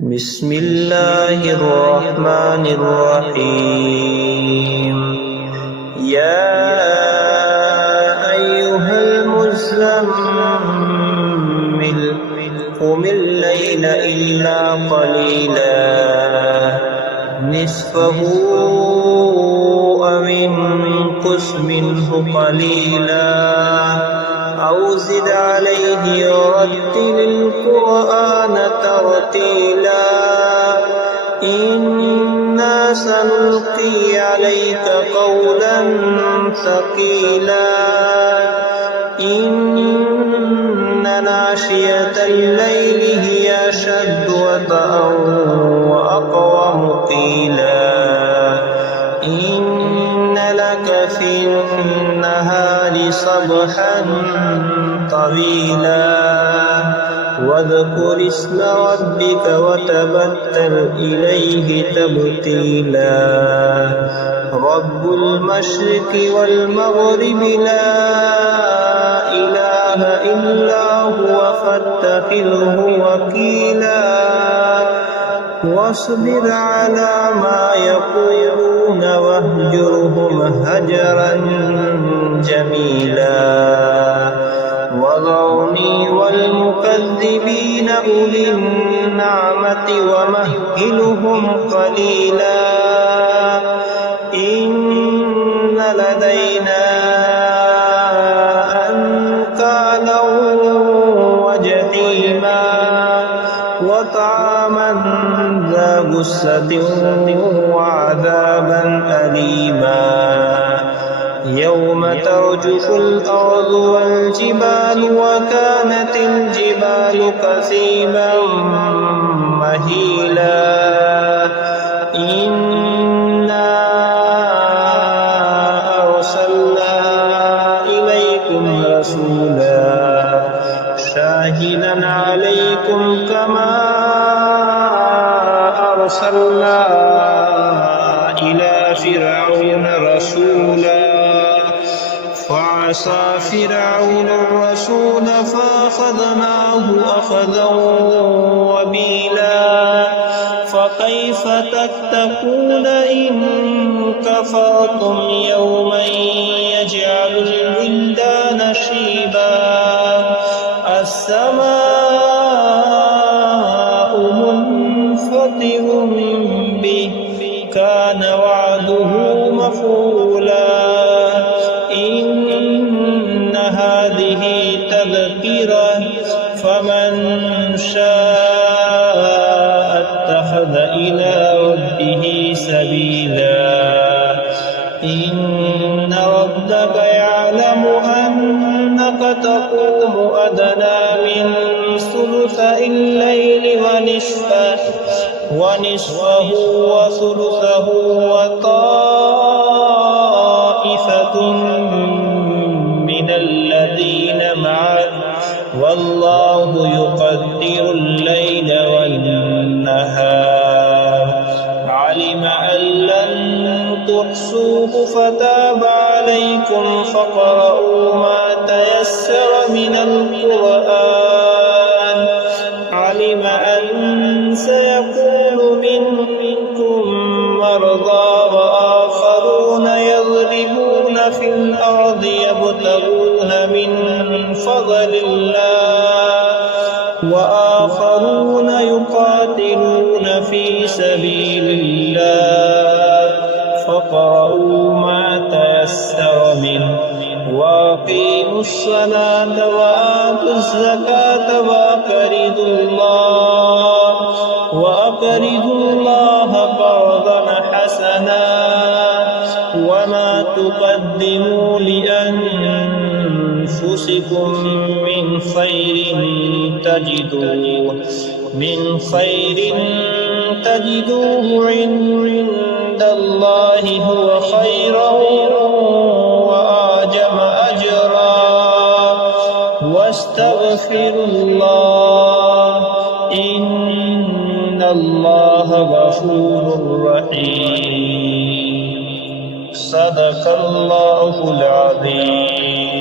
بسم الله الرحمن الرحيم يا أيها المزمل قم الليل إلا قليلا نصفه أو انقص منه قليلا أو زد عليه ورتل القرآن ترتيلا إنا سنلقي عليك قولا ثقيلا إن ناشئة الليل هي أشد وطئا وأقوم قيلا إن لك في النهار سبحا طويلا واذكر اسم ربك وتبتل إليه تبتيلا رب المشرق والمغرب لا إله إلا هو فاتخذه وكيلا واصبر على ما يقولون واهجرهم هجرا جميلا وذرني والمكذبين أولي النعمة ومهلهم قليلا إن لدينا أنكالا وجحيما وطعاما ذا غصة وعذابا أليما يوم ترجف الأرض والجبال وكانت الجبال كثيبا مهيلا إنا أرسلنا إليكم رسولا شاهدا عليكم كما أرسلنا إلى فرعون رسولا فعصى فرعون الرسول فأخذناه أخذا وبيلا فكيف تتقون إن كفرتم يوما يجعل الولدان شيبا السماء منفطر به كان وعده مفعولا إن هذه تذكرة فمن شاء اتخذ إلى ربه سبيلا إن ربك يعلم أنك تقوم أدنى من ثلثي الليل ونصفه وثلثه وطائفة من الذين معك والله يقدر الليل والنهار علم أن لن تحصوه فتاب عليكم فاقرؤوا ما تيسر من القرآن علم أن سيكون منكم مرضى وآخرون يضربون في الأرض يبتغون من فضل الله وآخرون يقاتلون في سبيل الله فاقرؤوا ما تيسر منه وأقيموا الصلاة وآتوا الزكاة وأقرضوا الله قرضا حسنا وما تقدموا لأنفسكم من خير تجدوه عند الله هو خيرا وأعظم أجرا واستغفروا الله إن الله غفور رحيم صدق الله العظيم